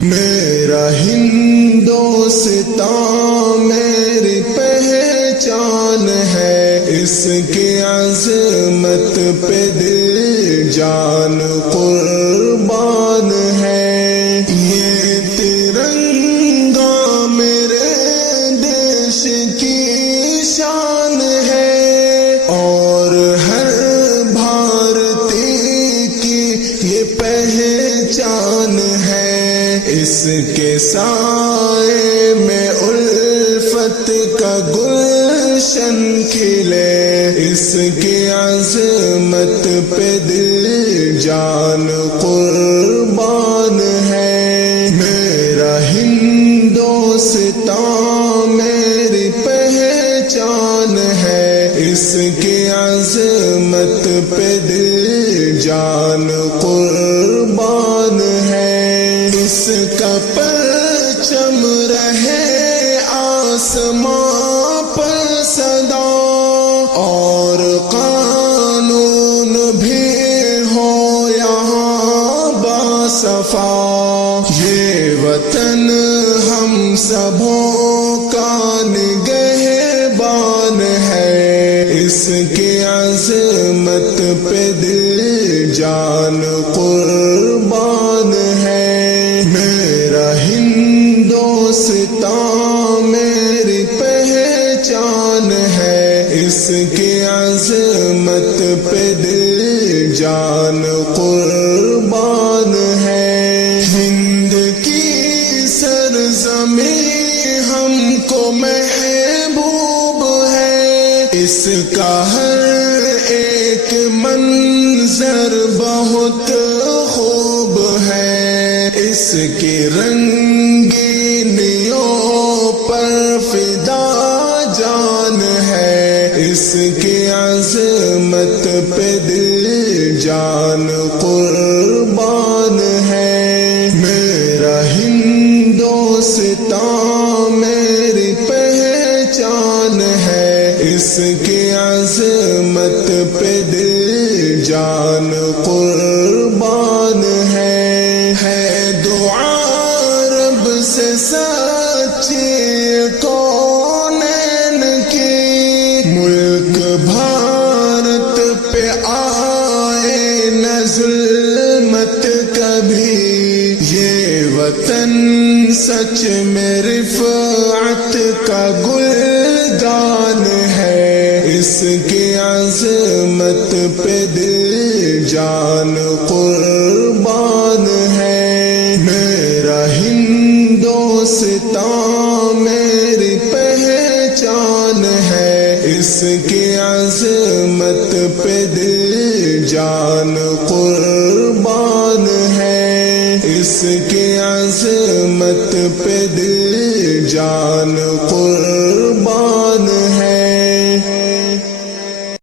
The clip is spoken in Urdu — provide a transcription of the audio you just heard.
میرا ہندوستان میری پہچان ہے، اس کی عظمت پہ دل جان قربان ہے۔ یہ ترنگا میرے دیش کی شان ہے، اور ہر بھارتی کی یہ پہچان ہے۔ اس کے سائے میں الفت کا گلشن کھلے، اس کی عظمت پہ دل جان قربان ہے۔ میرا ہندوستان میری پہچان ہے، اس کی عظمت پہ دل جان قربان ہے۔ اس کا پرچم رہے آسمان پر سدا، اور قانون بھی ہو یہاں باصفا۔ یہ وطن ہم سبوں کا نگہبان ہے، اس کی عظمت پہ دل جان قربان ہے۔ میرا ہندوستان میری پہچان ہے، اس کی عظمت پہ دل جان قربان ہے۔ ہند کی سرزمین ہم کو محبوب ہے، اس کا ہر ایک منظر بہت خوب ہے۔ اس کی رنگینیوں پر فدا جان ہے، اس کی عظمت پہ دل جان قربان ہے۔ میرا ہندوستان میری پہچان ہے، اس کی عظمت پہ دل جان قربان ہے۔ دعا رب سے سچی کونین کی، ملک بھارت پہ آئے نہ ظلمت کبھی۔ یہ وطن سچ میں رفعت کا گلدان ہے، اس کی عظمت پہ دل جان قربان ہے۔ میرا ہندوستان میری پہچان ہے، اس کی عظمت پہ دل جان قربان ہے، اس کی عظمت پہ دل جان قربان